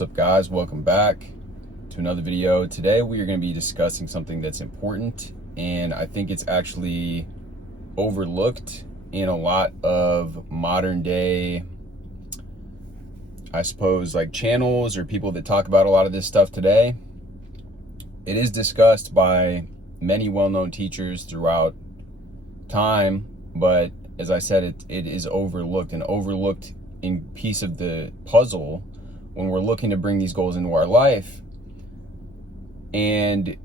What's up, guys? Welcome back to another video. Today we are going to be discussing something that's important, and I think it's actually overlooked in a lot of modern day, I suppose, like channels or people that talk about a lot of this stuff today. It is discussed by many well-known teachers throughout time, but as I said, it is overlooked, an overlooked in piece of the puzzle when we're looking to bring these goals into our life. And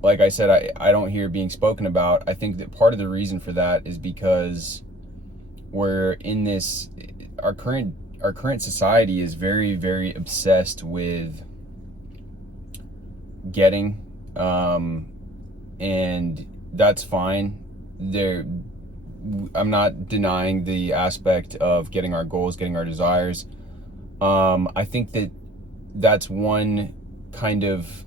like I said, I don't hear it being spoken about. I think that part of the reason for that is because we're in this, our current society is very, very obsessed with getting, and that's fine. I'm not denying the aspect of getting our goals, getting our desires. I think that that's one kind of,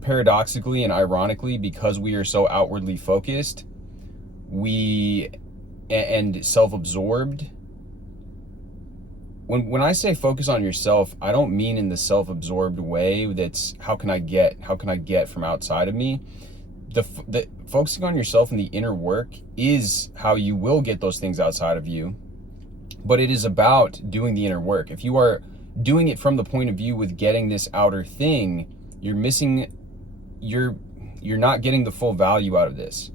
paradoxically and ironically, because we are so outwardly focused, and self-absorbed. When I say focus on yourself, I don't mean in the self-absorbed way that's how can I get from outside of me. The focusing on yourself and the inner work is how you will get those things outside of you. But it is about doing the inner work. If you are doing it from the point of view with getting this outer thing, you're not getting the full value out of this.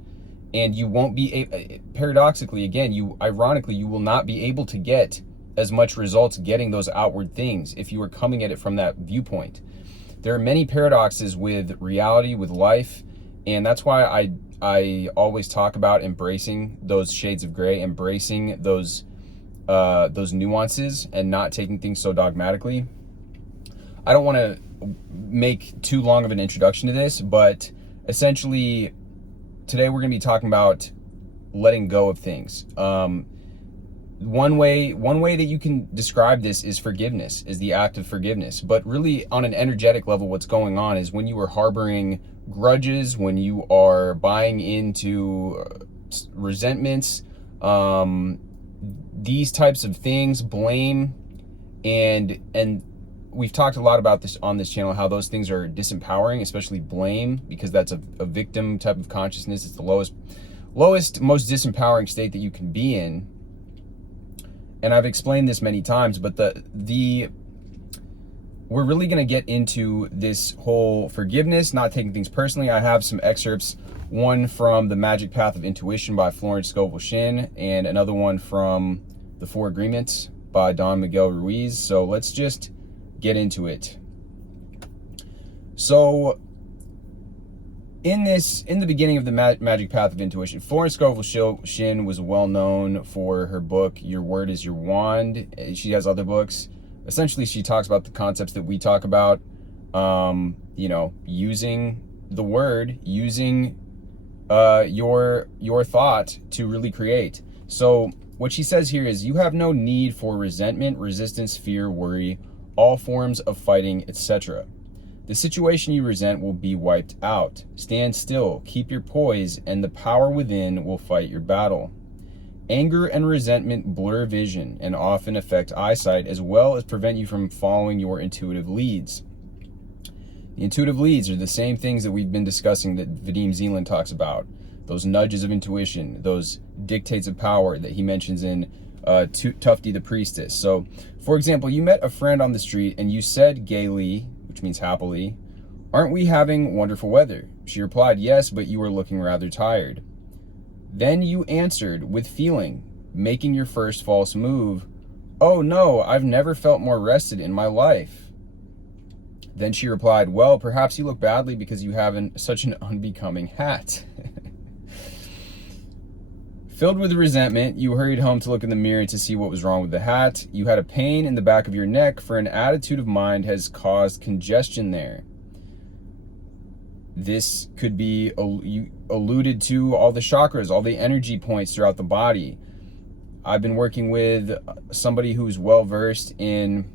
And you won't be, paradoxically, again, you will not be able to get as much results getting those outward things if you are coming at it from that viewpoint. There are many paradoxes with reality, with life, and that's why I always talk about embracing those shades of gray, embracing those nuances, and not taking things so dogmatically. I don't want to make too long of an introduction to this, but essentially today we're going to be talking about letting go of things. One way that you can describe this is forgiveness, is the act of forgiveness. But really, on an energetic level, what's going on is when you are harboring grudges, when you are buying into resentments, these types of things, blame, and we've talked a lot about this on this channel, how those things are disempowering, especially blame, because that's a victim type of consciousness. It's the lowest, most disempowering state that you can be in. And I've explained this many times, but we're really going to get into this whole forgiveness, not taking things personally. I have some excerpts, one from The Magic Path of Intuition by Florence Scovel Shinn, and another one from The Four Agreements by Don Miguel Ruiz. So let's just get into it. So in the beginning of The Magic Path of Intuition, Florence Scovel Shinn was well known for her book, Your Word is Your Wand. She has other books. Essentially, she talks about the concepts that we talk about, using the word, using your thought to really create. So what she says here is, you have no need for resentment, resistance, fear, worry, all forms of fighting, etc. The situation you resent will be wiped out. Stand still, keep your poise, and the power within will fight your battle. Anger and resentment blur vision and often affect eyesight, as well as prevent you from following your intuitive leads. The intuitive leads are the same things that we've been discussing that Vadim Zeland talks about. Those nudges of intuition, those dictates of power that he mentions in Tufti the Priestess. So, for example, you met a friend on the street and you said gaily, which means happily, "Aren't we having wonderful weather?" She replied, "Yes, but you are looking rather tired." Then you answered with feeling, making your first false move, "Oh no, I've never felt more rested in my life." Then she replied, "Well, perhaps you look badly because you have such an unbecoming hat." Filled with resentment, you hurried home to look in the mirror to see what was wrong with the hat. You had a pain in the back of your neck, for an attitude of mind has caused congestion there. This could be, you alluded to all the chakras, all the energy points throughout the body. I've been working with somebody who's well-versed in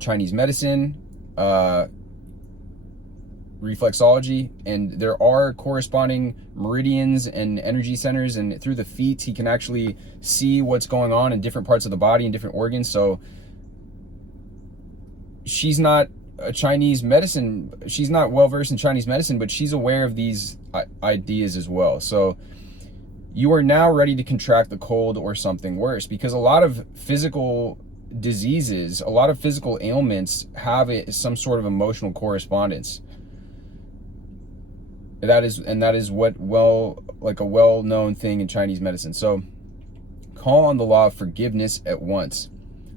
Chinese medicine, reflexology, and there are corresponding meridians and energy centers, and through the feet he can actually see what's going on in different parts of the body and different organs. So she's not a Chinese medicine, she's not well versed in Chinese medicine, but she's aware of these ideas as well. So you are now ready to contract the cold or something worse, because a lot of physical diseases, a lot of physical ailments have some sort of emotional correspondence. That is what like a well-known thing in Chinese medicine. So call on the law of forgiveness at once.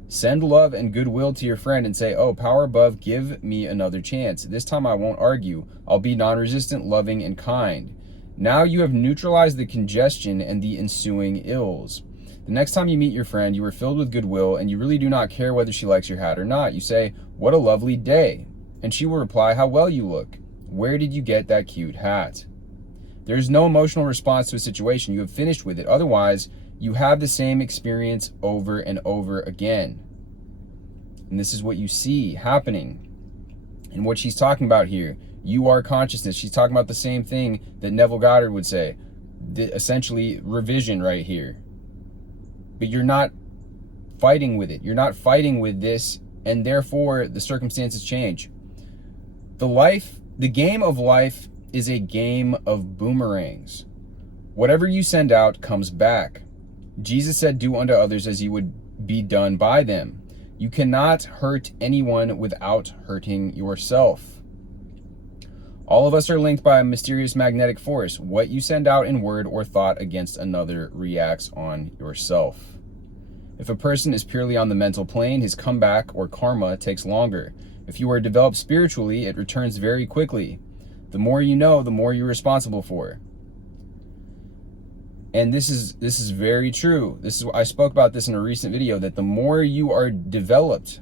Send love and goodwill to your friend and say, oh, power above, give me another chance. This time I won't argue. I'll be non-resistant, loving, and kind. Now you have neutralized the congestion and the ensuing ills. The next time you meet your friend, you are filled with goodwill and you really do not care whether she likes your hat or not. You say, what a lovely day. And she will reply, how well you look. Where did you get that cute hat? There's no emotional response to a situation. You have finished with it. Otherwise, you have the same experience over and over again. And this is what you see happening. And what she's talking about here, you are consciousness. She's talking about the same thing that Neville Goddard would say. Essentially, revision right here. But you're not fighting with it. You're not fighting with this, and therefore the circumstances change. The game of life is a game of boomerangs. Whatever you send out comes back. Jesus said, do unto others as you would be done by them. You cannot hurt anyone without hurting yourself. All of us are linked by a mysterious magnetic force. What you send out in word or thought against another reacts on yourself. If a person is purely on the mental plane, his comeback or karma takes longer. If you are developed spiritually, it returns very quickly. The more you know, the more you're responsible for. And this is very true. I spoke about this in a recent video, that the more you are developed,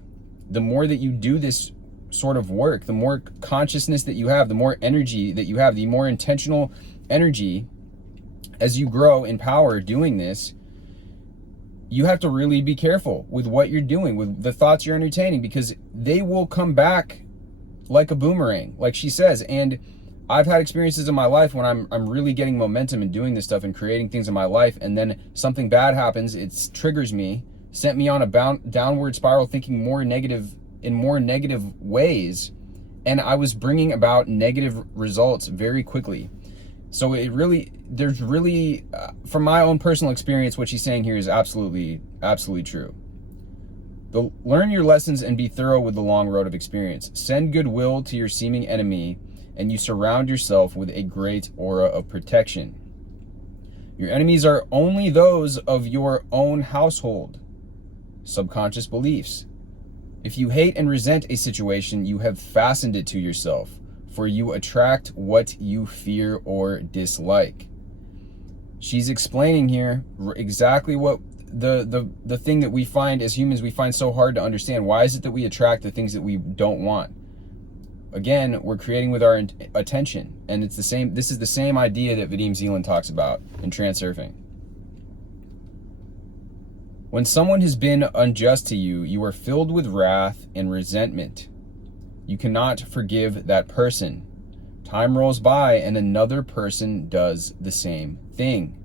the more that you do this sort of work, the more consciousness that you have, the more energy that you have, the more intentional energy as you grow in power doing this. You have to really be careful with what you're doing, with the thoughts you're entertaining, because they will come back like a boomerang, like she says. And I've had experiences in my life when I'm really getting momentum and doing this stuff and creating things in my life, and then something bad happens, it triggers me, sent me on a downward spiral, thinking in more negative ways, and I was bringing about negative results very quickly. So there's really, from my own personal experience, what she's saying here is absolutely true. Learn your lessons and be thorough with the long road of experience. Send goodwill to your seeming enemy, and you surround yourself with a great aura of protection. Your enemies are only those of your own household. Subconscious beliefs. If you hate and resent a situation, you have fastened it to yourself, for you attract what you fear or dislike. She's explaining here exactly what the thing that we find as humans, we find so hard to understand. Why is it that we attract the things that we don't want? Again, we're creating with our attention, and it's the same. This is the same idea that Vadim Zeland talks about in transurfing. When someone has been unjust to you, you are filled with wrath and resentment. You cannot forgive that person. Time rolls by and another person does the same thing.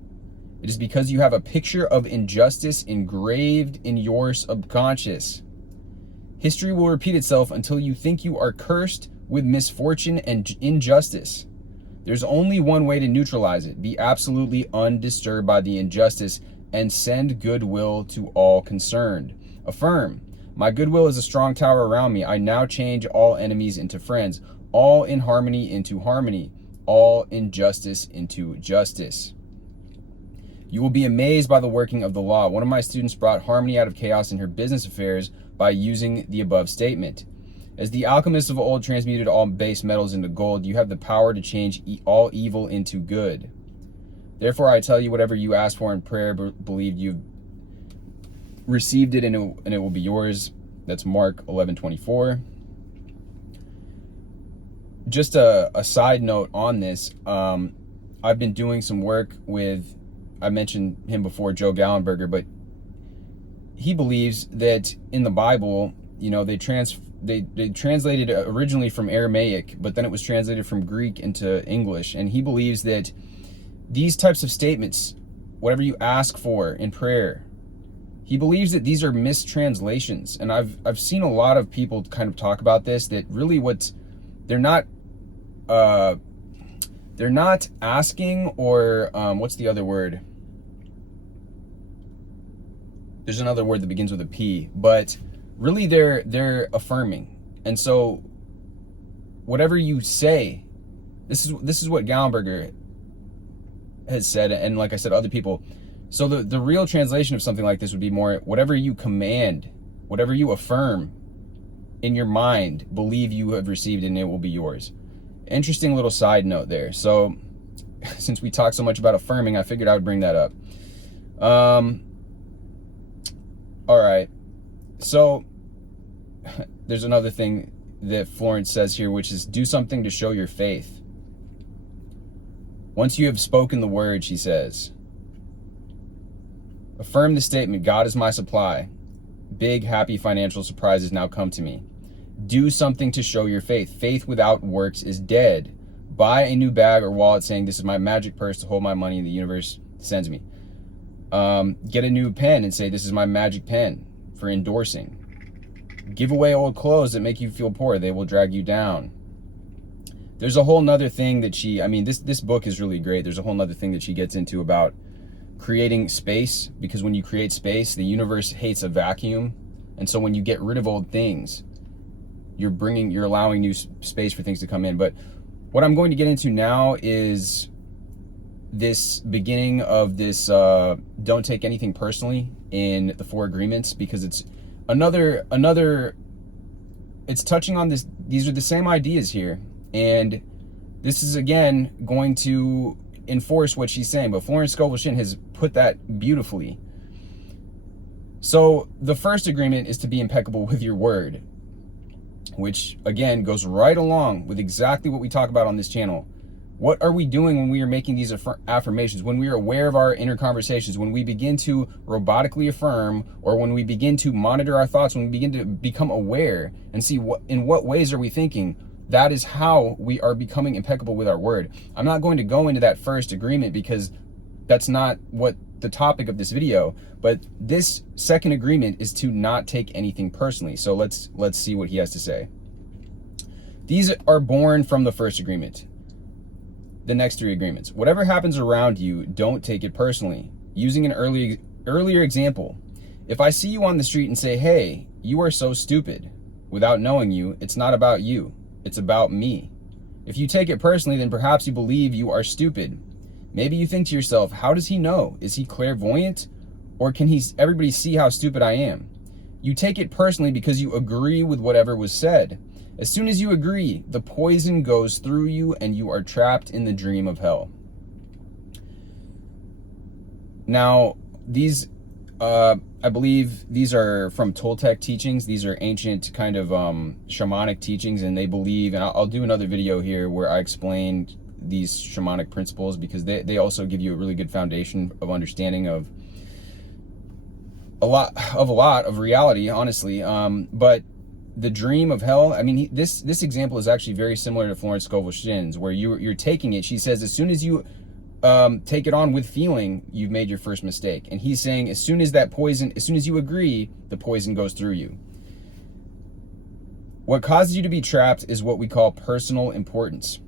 It is because you have a picture of injustice engraved in your subconscious. History will repeat itself until you think you are cursed with misfortune and injustice. There's only one way to neutralize it. Be absolutely undisturbed by the injustice and send goodwill to all concerned. Affirm, my goodwill is a strong tower around me. I now change all enemies into friends, all inharmony into harmony, all injustice into justice. You will be amazed by the working of the law. One of my students brought harmony out of chaos in her business affairs by using the above statement. As the alchemists of old transmuted all base metals into gold, you have the power to change all evil into good. Therefore, I tell you, whatever you ask for in prayer, believe you've received it, and it will be yours. That's Mark 11:24. Just a side note on this. I've been doing some work with, I mentioned him before, Joe Gallenberger, but he believes that in the Bible, you know, they translated it originally from Aramaic, but then it was translated from Greek into English. And he believes that these types of statements, whatever you ask for in prayer, He believes that these are mistranslations. And I've seen a lot of people kind of talk about this, that really they're not asking, or what's the other word? There's another word that begins with a P, but really they're affirming. And so whatever you say, this is what Gallenberger has said, and like I said, other people. So the real translation of something like this would be more, whatever you command, whatever you affirm in your mind, believe you have received and it will be yours. Interesting little side note there. So since we talk so much about affirming, I figured I would bring that up. All right. So there's another thing that Florence says here, which is do something to show your faith. Once you have spoken the word, she says, affirm the statement, God is my supply. Big, happy financial surprises now come to me. Do something to show your faith. Faith without works is dead. Buy a new bag or wallet saying, this is my magic purse to hold my money and the universe sends me. Get a new pen and say, this is my magic pen for endorsing. Give away old clothes that make you feel poor. They will drag you down. There's a whole nother thing that this book is really great. There's a whole nother thing that she gets into about creating space, because when you create space, the universe hates a vacuum. And so when you get rid of old things, you're allowing new space for things to come in. But what I'm going to get into now is this beginning of this don't take anything personally in the 4 agreements, because it's it's touching on this. These are the same ideas here, and this is again going to enforce what she's saying, but Florence Scovel Shinn has put that beautifully. So the first agreement is to be impeccable with your word, which again goes right along with exactly what we talk about on this channel. What are we doing when we are making these affirmations? When we are aware of our inner conversations, when we begin to robotically affirm, or when we begin to monitor our thoughts, when we begin to become aware and see in what ways are we thinking, that is how we are becoming impeccable with our word. I'm not going to go into that first agreement because that's not what the topic of this video, but this second agreement is to not take anything personally. So let's see what he has to say. These are born from the first agreement. The next 3 agreements. Whatever happens around you, don't take it personally. Using an earlier example, if I see you on the street and say, hey, you are so stupid, without knowing you, it's not about you. It's about me. If you take it personally, then perhaps you believe you are stupid. Maybe you think to yourself, how does he know? Is he clairvoyant? Or can everybody see how stupid I am? You take it personally because you agree with whatever was said. As soon as you agree, the poison goes through you and you are trapped in the dream of hell. Now, these, I believe these are from Toltec teachings. These are ancient kind of shamanic teachings, and they believe, and I'll do another video here where I explain these shamanic principles, because they also give you a really good foundation of understanding of a lot of reality, honestly. But the dream of hell, I mean, this example is actually very similar to Florence Scovel Shinn's, where you're taking it. She says, as soon as you take it on with feeling, you've made your first mistake. And he's saying, as soon as you agree, the poison goes through you. What causes you to be trapped is what we call personal importance.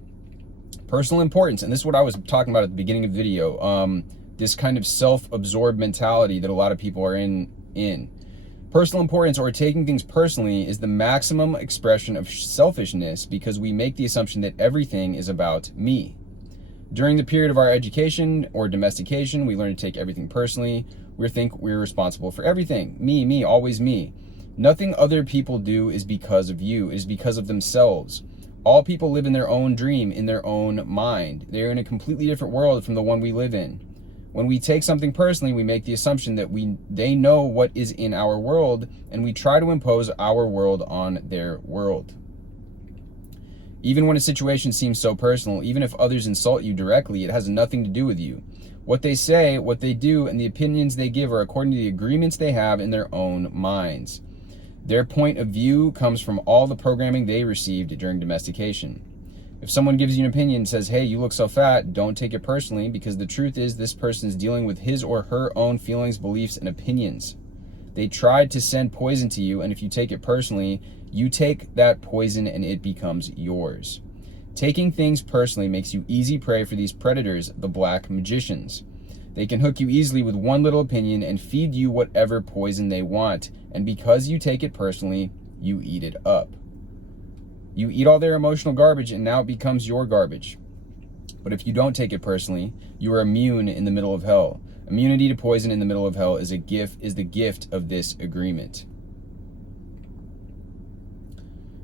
Personal importance, and this is what I was talking about at the beginning of the video, this kind of self-absorbed mentality that a lot of people are in. Personal importance, or taking things personally, is the maximum expression of selfishness, because we make the assumption that everything is about me. During the period of our education or domestication, we learn to take everything personally. We think we're responsible for everything. Me, always me. Nothing other people do is because of you. It is because of themselves. All people live in their own dream, in their own mind. They're in a completely different world from the one we live in. When we take something personally, we make the assumption that they know what is in our world, and we try to impose our world on their world. Even when a situation seems so personal, even if others insult you directly, it has nothing to do with you. What they say, what they do, and the opinions they give are according to the agreements they have in their own minds. Their point of view comes from all the programming they received during domestication. If someone gives you an opinion and says, hey, you look so fat, don't take it personally, because the truth is this person is dealing with his or her own feelings, beliefs, and opinions. They tried to send poison to you, and if you take it personally, you take that poison and it becomes yours. Taking things personally makes you easy prey for these predators, the black magicians. They can hook you easily with one little opinion and feed you whatever poison they want, and because you take it personally, you eat it up. You eat all their emotional garbage, and now it becomes your garbage. But if you don't take it personally, you are immune in the middle of hell. Immunity to poison in the middle of hell is the gift of this agreement.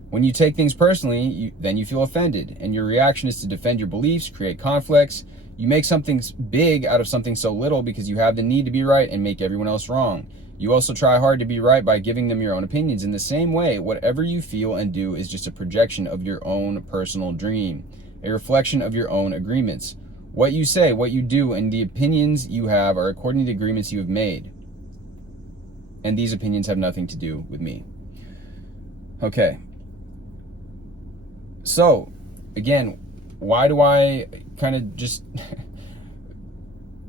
When you take things personally, then you feel offended, and your reaction is to defend your beliefs, create conflicts. You make something big out of something so little because you have the need to be right and make everyone else wrong. You also try hard to be right by giving them your own opinions. In the same way, whatever you feel and do is just a projection of your own personal dream, a reflection of your own agreements. What you say, what you do, and the opinions you have are according to the agreements you have made. And these opinions have nothing to do with me. Okay. So, again, why do I kind of just...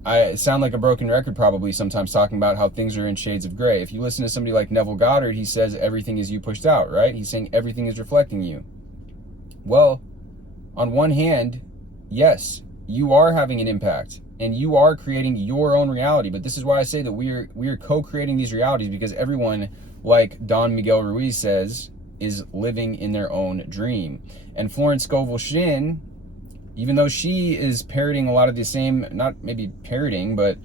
I sound like a broken record probably sometimes talking about how things are in shades of gray. If you listen to somebody like Neville Goddard, he says everything is you pushed out, right? He's saying everything is reflecting you. Well, on one hand, yes, you are having an impact and you are creating your own reality. But this is why I say that we are co-creating these realities, because everyone, like Don Miguel Ruiz says, is living in their own dream. And Florence Scovel Shinn, even though she is parroting a lot of the same, not maybe parroting, but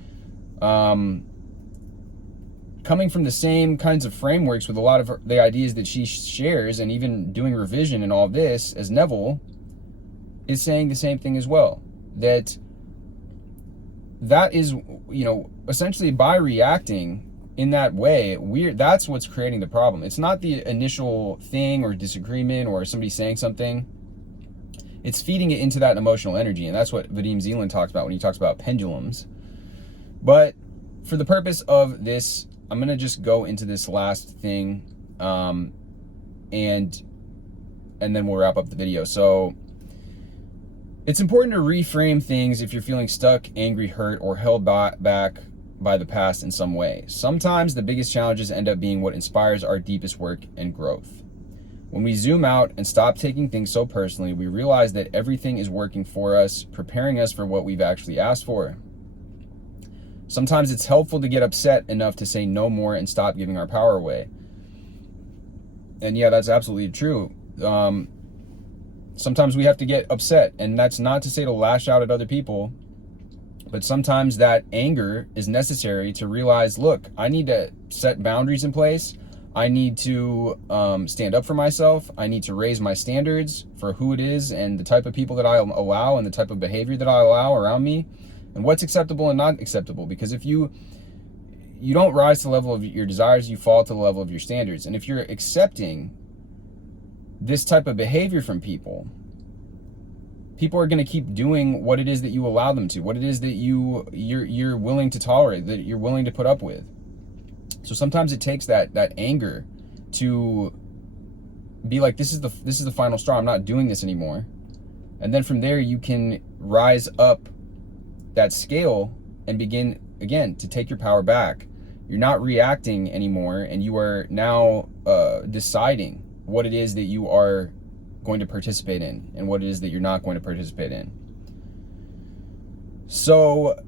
coming from the same kinds of frameworks with a lot of the ideas that she shares, and even doing revision and all this, as Neville, is saying the same thing as well. That is, essentially by reacting in that way, that's what's creating the problem. It's not the initial thing or disagreement or somebody saying something. It's feeding it into that emotional energy, and that's what Vadim Zeland talks about when he talks about pendulums. But for the purpose of this, I'm going to just go into this last thing, and then we'll wrap up the video. So it's important to reframe things if you're feeling stuck, angry, hurt, or held back by the past in some way. Sometimes the biggest challenges end up being what inspires our deepest work and growth. When we zoom out and stop taking things so personally, we realize that everything is working for us, preparing us for what we've actually asked for. Sometimes it's helpful to get upset enough to say no more and stop giving our power away. And yeah, that's absolutely true. Sometimes we have to get upset, and that's not to say to lash out at other people, but sometimes that anger is necessary to realize, look, I need to set boundaries in place. I need to stand up for myself. I need to raise my standards for who it is and the type of people that I allow and the type of behavior that I allow around me, and what's acceptable and not acceptable. Because if you don't rise to the level of your desires, you fall to the level of your standards. And if you're accepting this type of behavior from people are going to keep doing what it is that you allow them to, what it is that you're willing to tolerate, that you're willing to put up with. So sometimes it takes that anger to be like, this is the final straw. I'm not doing this anymore. And then from there you can rise up that scale and begin again to take your power back. You're not reacting anymore, and you are now deciding what it is that you are going to participate in and what it is that you're not going to participate in. So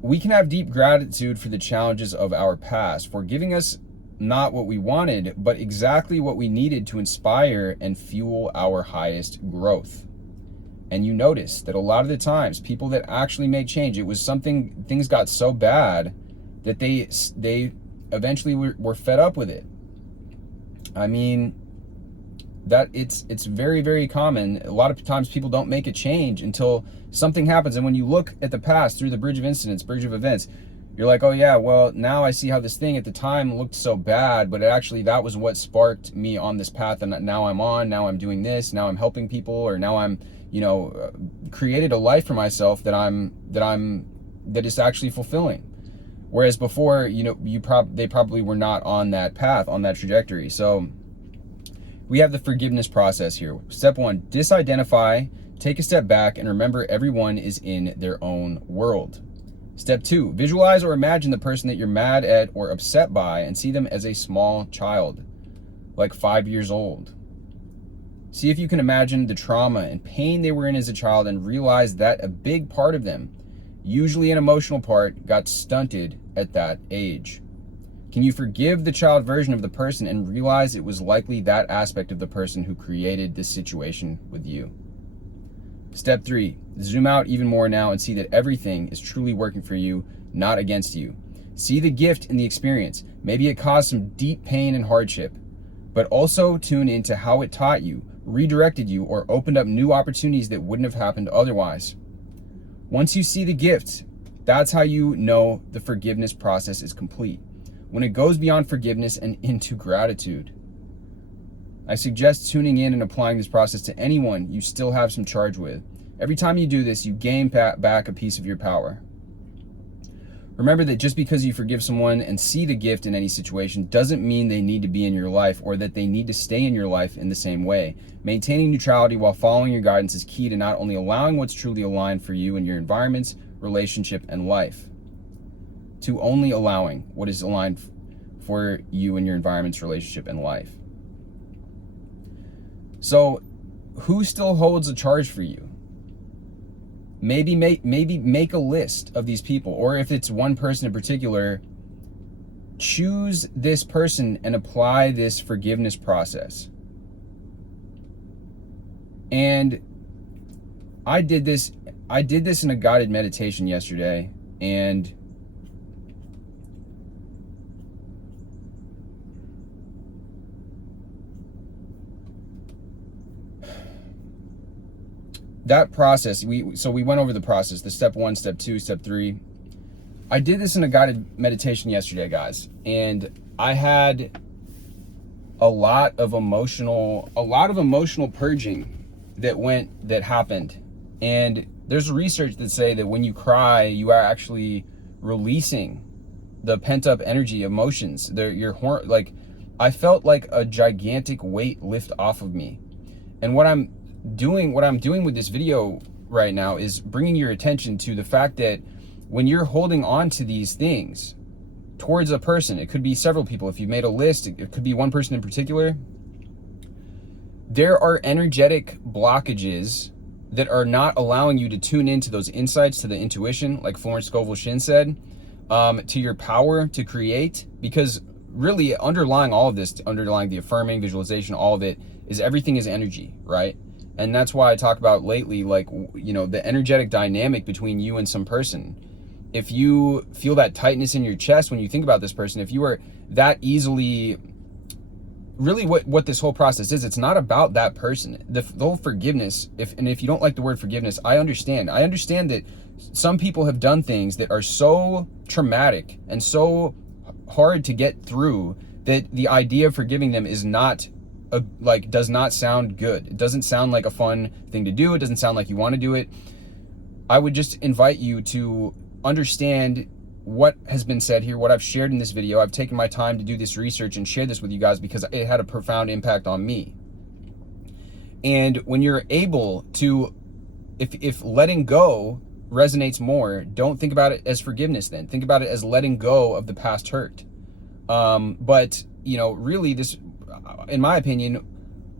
we can have deep gratitude for the challenges of our past, for giving us not what we wanted, but exactly what we needed to inspire and fuel our highest growth. And you notice that a lot of the times, people that actually make change, it was something, things got so bad that they eventually were fed up with it. I mean, that it's very, very common. A lot of times people don't make a change until something happens. And when you look at the past through the bridge of incidents, bridge of events, you're like, oh yeah, well, now I see how this thing at the time looked so bad, but that was what sparked me on this path. And now I'm doing this, now I'm helping people, or now I'm, created a life for myself that is actually fulfilling. Whereas before, they probably were not on that path, on that trajectory. So we have the forgiveness process here. Step 1, disidentify, take a step back, and remember everyone is in their own world. Step 2, visualize or imagine the person that you're mad at or upset by and see them as a small child, like 5 years old. See if you can imagine the trauma and pain they were in as a child and realize that a big part of them, usually an emotional part, got stunted at that age. Can you forgive the child version of the person and realize it was likely that aspect of the person who created this situation with you? Step 3, zoom out even more now and see that everything is truly working for you, not against you. See the gift in the experience. Maybe it caused some deep pain and hardship, but also tune into how it taught you, redirected you, or opened up new opportunities that wouldn't have happened otherwise. Once you see the gift, that's how you know the forgiveness process is complete. When it goes beyond forgiveness and into gratitude. I suggest tuning in and applying this process to anyone you still have some charge with. Every time you do this, you gain back a piece of your power. Remember that just because you forgive someone and see the gift in any situation doesn't mean they need to be in your life or that they need to stay in your life in the same way. Maintaining neutrality while following your guidance is key to not only allowing what's truly aligned for you and your environments, relationship, and life, to only allowing what is aligned for you and your environment's relationship and life. So, who still holds a charge for you? Maybe make a list of these people, or if it's one person in particular, choose this person and apply this forgiveness process. And I did this in a guided meditation yesterday, and that process, we went over the process, the step 1, step 2, step 3. I did this in a guided meditation yesterday, guys, and I had a lot of emotional purging that happened. And there's research that say that when you cry, you are actually releasing the pent-up energy, emotions. I felt like a gigantic weight lift off of me. And what I'm doing with this video right now is bringing your attention to the fact that when you're holding on to these things towards a person, it could be several people. If you made a list, it could be one person in particular. There are energetic blockages that are not allowing you to tune into those insights, to the intuition, like Florence Scovel Shinn said, to your power to create. Because really underlying all of this, underlying the affirming, visualization, all of it, is everything is energy, right? And that's why I talk about lately, the energetic dynamic between you and some person. If you feel that tightness in your chest when you think about this person, if you are that easily, really what this whole process is, it's not about that person. The whole forgiveness, if you don't like the word forgiveness, I understand. I understand that some people have done things that are so traumatic and so hard to get through that the idea of forgiving them is not does not sound good. It doesn't sound like a fun thing to do. It doesn't sound like you want to do it. I would just invite you to understand what has been said here, what I've shared in this video. I've taken my time to do this research and share this with you guys because it had a profound impact on me. And when you're able to, if letting go resonates more, don't think about it as forgiveness then. Think about it as letting go of the past hurt. But, really this, in my opinion,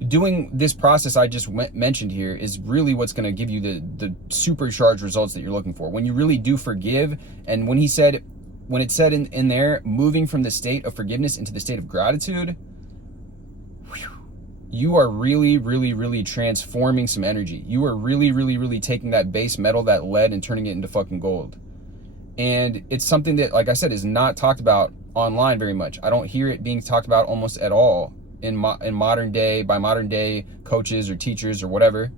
doing this process I just mentioned here is really what's going to give you the supercharged results that you're looking for. When you really do forgive, and when it said in there, moving from the state of forgiveness into the state of gratitude, you are really, really, really transforming some energy. You are really, really, really taking that base metal, that lead, and turning it into fucking gold. And it's something that, like I said, is not talked about online very much. I don't hear it being talked about almost at all in modern day coaches or teachers or whatever.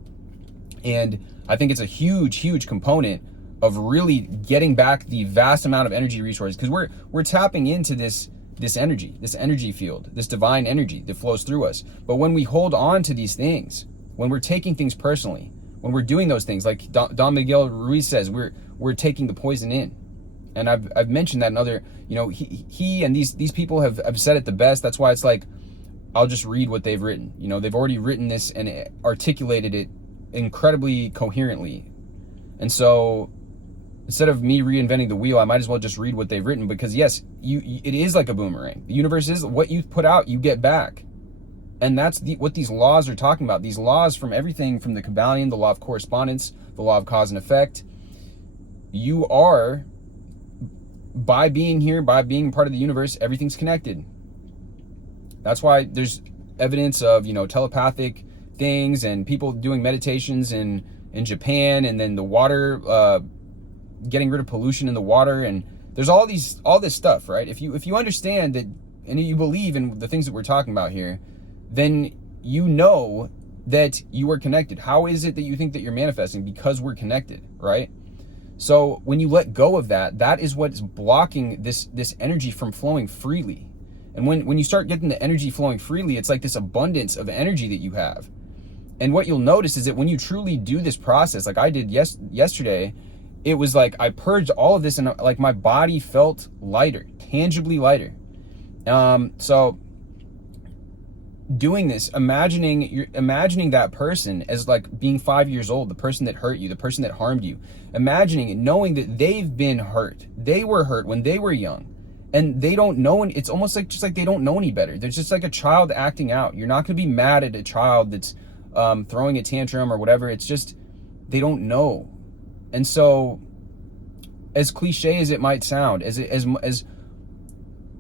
And I think it's a huge component of really getting back the vast amount of energy resources, because we're tapping into this energy field, this divine energy that flows through us. But when we hold on to these things, when we're taking things personally, when we're doing those things, like Don Miguel Ruiz says, we're taking the poison in. And I've mentioned that in other, he and these people have said it the best. That's why it's like, I'll just read what they've written. They've already written this and articulated it incredibly coherently. And so instead of me reinventing the wheel, I might as well just read what they've written, because yes, it is like a boomerang. The universe is what you put out, you get back. And that's what these laws are talking about. These laws from everything from the Kabbalion, the law of correspondence, the law of cause and effect. You are, by being here, by being part of the universe, everything's connected. That's why there's evidence of, telepathic things and people doing meditations in Japan, and then the water, getting rid of pollution in the water, and there's all this stuff, right? If you understand that and you believe in the things that we're talking about here, then you know that you are connected. How is it that you think that you're manifesting? Because we're connected, right? So when you let go of that, that is what's blocking this energy from flowing freely. And when you start getting the energy flowing freely, it's like this abundance of energy that you have. And what you'll notice is that when you truly do this process, like I did yesterday, it was like I purged all of this, and like my body felt lighter, tangibly lighter. So doing this, imagining that person as like being 5 years old, the person that hurt you, the person that harmed you, imagining it, knowing that they've been hurt. They were hurt when they were young, and they don't know. And it's almost like just like they don't know any better. They're just like a child acting out. You're not going to be mad at a child that's throwing a tantrum or whatever. It's just they don't know. And so, as cliche as it might sound, as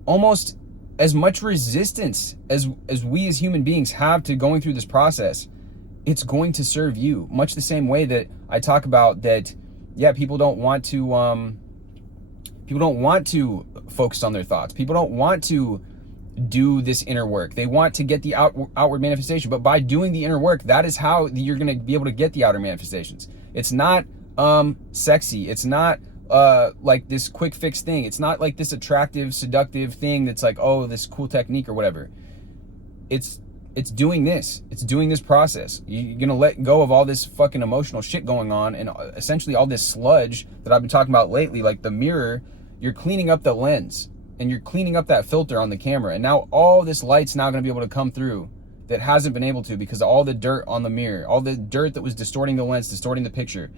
almost as much resistance as we as human beings have to going through this process, it's going to serve you. Much the same way that I talk about that, yeah, people don't want to focus on their thoughts. People don't want to do this inner work. They want to get the outward manifestation. But by doing the inner work, that is how you're going to be able to get the outer manifestations. It's not sexy. It's not like this quick fix thing. It's not like this attractive, seductive thing that's like, oh, this cool technique or whatever. It's doing this. It's doing this process. You're going to let go of all this fucking emotional shit going on, and essentially all this sludge that I've been talking about lately, like the mirror. You're cleaning up the lens, and you're cleaning up that filter on the camera. And now all this light's now going to be able to come through that hasn't been able to, because of all the dirt on the mirror, all the dirt that was distorting the lens, distorting the picture.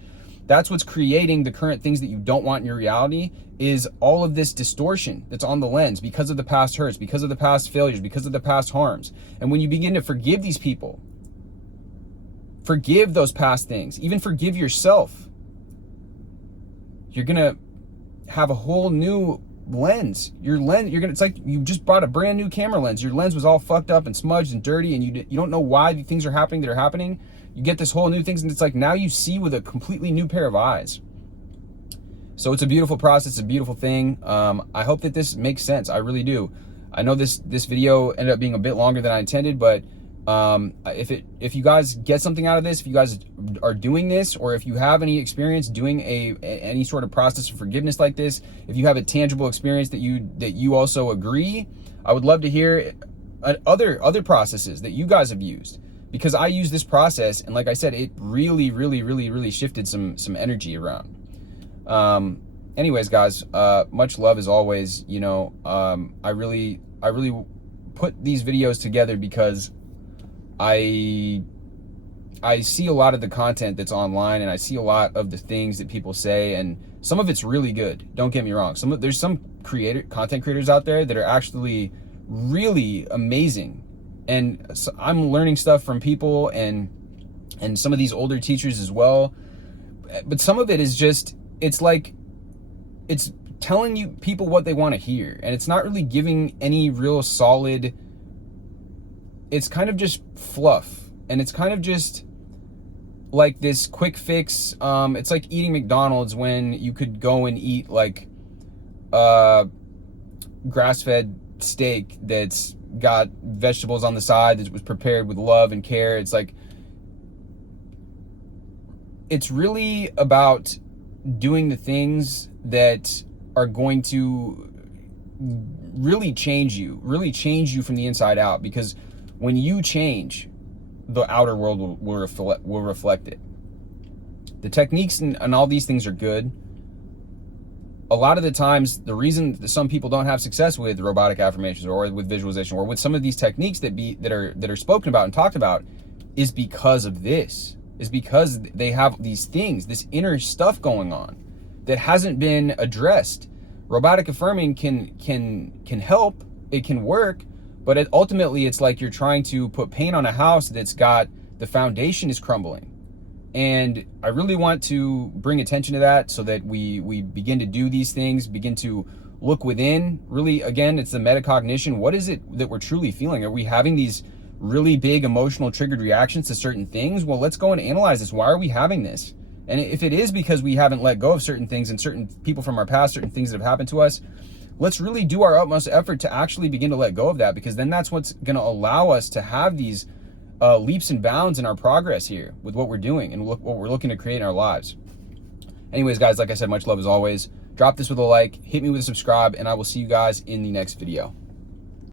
That's what's creating the current things that you don't want in your reality, is all of this distortion that's on the lens because of the past hurts, because of the past failures, because of the past harms. And when you begin to forgive these people, forgive those past things, even forgive yourself, you're going to have a whole new lens. It's like you just bought a brand new camera lens. Your lens was all fucked up and smudged and dirty, and you don't know why the things are happening that are happening. You get this whole new things, and it's like now you see with a completely new pair of eyes. So it's a beautiful process, a beautiful thing. I hope that this makes sense. I really do. I know this video ended up being a bit longer than I intended, but if you guys get something out of this, if you guys are doing this, or if you have any experience doing any sort of process of forgiveness like this, if you have a tangible experience that you also agree, I would love to hear other processes that you guys have used, because I use this process, and like I said, it really shifted some energy around. Anyways, guys, much love as always. I really put these videos together because I see a lot of the content that's online, and I see a lot of the things that people say, and some of it's really good. Don't get me wrong. There's some content creators out there that are actually really amazing, and so I'm learning stuff from people and some of these older teachers as well. But some of it is just, it's like it's telling you people what they want to hear, and it's not really giving any real solid. It's kind of just fluff, and it's kind of just like this quick fix. It's like eating McDonald's when you could go and eat like grass-fed steak that's got vegetables on the side that was prepared with love and care. It's like, it's really about doing the things that are going to really change you from the inside out, because when you change, the outer world will reflect it. The techniques and all these things are good. A lot of the times, the reason that some people don't have success with robotic affirmations or with visualization or with some of these techniques that are spoken about and talked about is because of this. Is because they have these things, this inner stuff going on. that hasn't been addressed. Robotic affirming can help, it can work, but ultimately it's like you're trying to put paint on a house that's got, the foundation is crumbling. And I really want to bring attention to that so that we begin to do these things, begin to look within. Really, again, it's the metacognition. What is it that we're truly feeling? Are we having these really big emotional triggered reactions to certain things? Well, let's go and analyze this. Why are we having this? And if it is because we haven't let go of certain things and certain people from our past, certain things that have happened to us, let's really do our utmost effort to actually begin to let go of that, because then that's what's going to allow us to have these leaps and bounds in our progress here with what we're doing and what we're looking to create in our lives. Anyways, guys, like I said, much love as always. Drop this with a like, hit me with a subscribe, and I will see you guys in the next video.